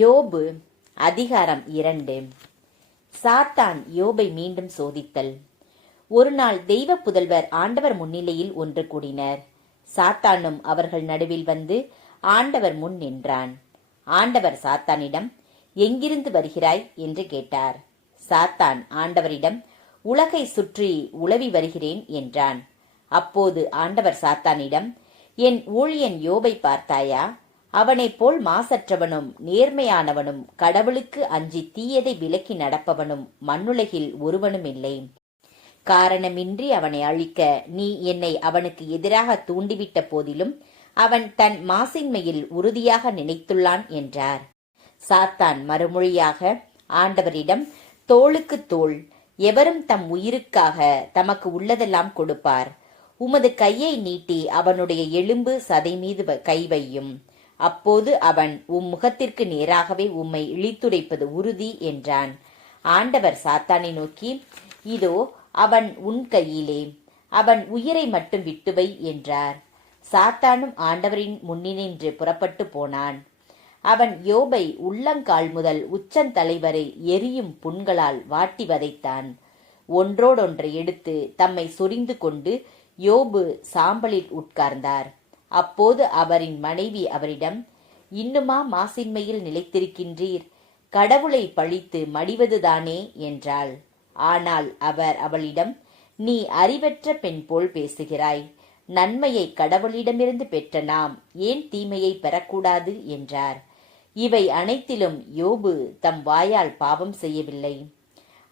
யோபு அதிகாரம் 2. சாத்தான் யோபை மீண்டும் சோதித்தல். ஒரு நாள் தெய்வ புதல்வர் ஆண்டவர் முன்னிலையில் ஒன்று கூடினர். சாத்தானும் அவர்கள் நடுவில் வந்து ஆண்டவர் முன் நின்றான். ஆண்டவர் சாத்தானிடம், எங்கிருந்து வருகிறாய் என்று கேட்டார். சாத்தான் ஆண்டவரிடம், உலகை சுற்றி உலவி வருகிறேன் என்றான். அப்போது ஆண்டவர் சாத்தானிடம், என் ஊழியன் யோபை பார்த்தாயா? அவனைப் போல் மாசற்றவனும் நேர்மையானவனும் கடவுளுக்கு அஞ்சி தீயதை விலக்கி நடப்பவனும் மண்ணுலகில் ஒருவனுமில்லை. காரணமின்றி அவனை அழிக்க நீ என்னை அவனுக்கு எதிராக தூண்டிவிட்ட போதிலும் அவன் தன் மாசின்மையில் உறுதியாக நினைத்துள்ளான் என்றார். சாத்தான் மறுமொழியாக ஆண்டவரிடம், தோளுக்கு தோள், எவரும் தம் உயிருக்காக தமக்கு உள்ளதெல்லாம் கொடுப்பார். உமது கையை நீட்டி அவனுடைய எலும்பு சதை மீது கை வையும். அப்போது அவன் உம் முகத்திற்கு நேராகவே உம்மை இழித்துரைப்பது உறுதி என்றான். ஆண்டவர் சாத்தானை நோக்கி, இதோ அவன் உன் கையிலே, அவன் உயிரை மட்டும் விட்டுவை என்றார். சாத்தானும் ஆண்டவரின் முன்னினின்று புறப்பட்டு போனான். அவன் யோபை உள்ளங்கால் முதல் உச்சந்தலை வரை எரியும் புண்களால் வாட்டி வதைத்தான். ஒன்றோடொன்றை எடுத்து தம்மை சொரிந்து கொண்டு யோபு சாம்பலில் உட்கார்ந்தார். அப்போது அவரின் மனைவி அவரிடம், இன்னுமா மாசின்மையில் நிலைத்திருக்கின்றீர்? கடவுளை பழித்து மடிவதுதானே என்றாள். ஆனால் அவர் அவளிடம், நீ அறிவற்ற பெண் போல் பேசுகிறாய். நன்மையை கடவுளிடமிருந்து பெற்ற நாம் ஏன் தீமையை பெறக்கூடாது என்றார். இவை அனைத்திலும் யோபு தம் வாயால் பாவம் செய்யவில்லை.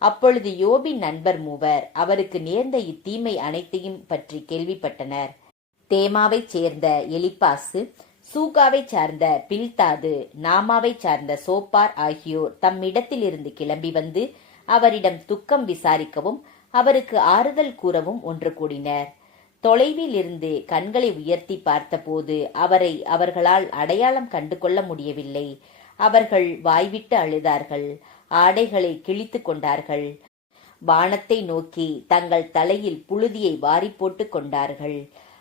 அப்பொழுது யோபின் நண்பர் மூவர் அவருக்கு நேர்ந்த இத்தீமை அனைத்தையும் பற்றி கேள்விப்பட்டனர். தேமாவைச் சேர்ந்த எலிப்பாசு, சூகாவைச் சார்ந்த பில்தாது, நாமாவைச் சார்ந்த சோப்பார் ஆகியோர் தம்மிடத்திலிருந்து கிளம்பி வந்து அவரிடம் துக்கம் விசாரிக்கவும் அவருக்கு ஆறுதல் கூறவும் ஒன்று கூடினர். தொலைவில் இருந்து கண்களை உயர்த்தி பார்த்தபோது அவரை அவர்களால் அடையாளம் கண்டு கொள்ள முடியவில்லை. அவர்கள் வாய்விட்டு அழுதார்கள், ஆடைகளை கிழித்து கொண்டார்கள், வானத்தை நோக்கி தங்கள் தலையில் புழுதியை வாரி போட்டு கொண்டார்கள்.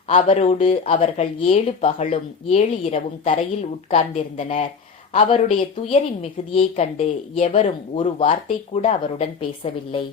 அவரோடு அவர்கள் 7 பகலும் 7 இரவும் தரையில் உட்கார்ந்திருந்தனர். அவருடைய துயரின் மிகுதியைக் கண்டு எவரும் ஒரு வார்த்தை கூட அவருடன் பேசவில்லை.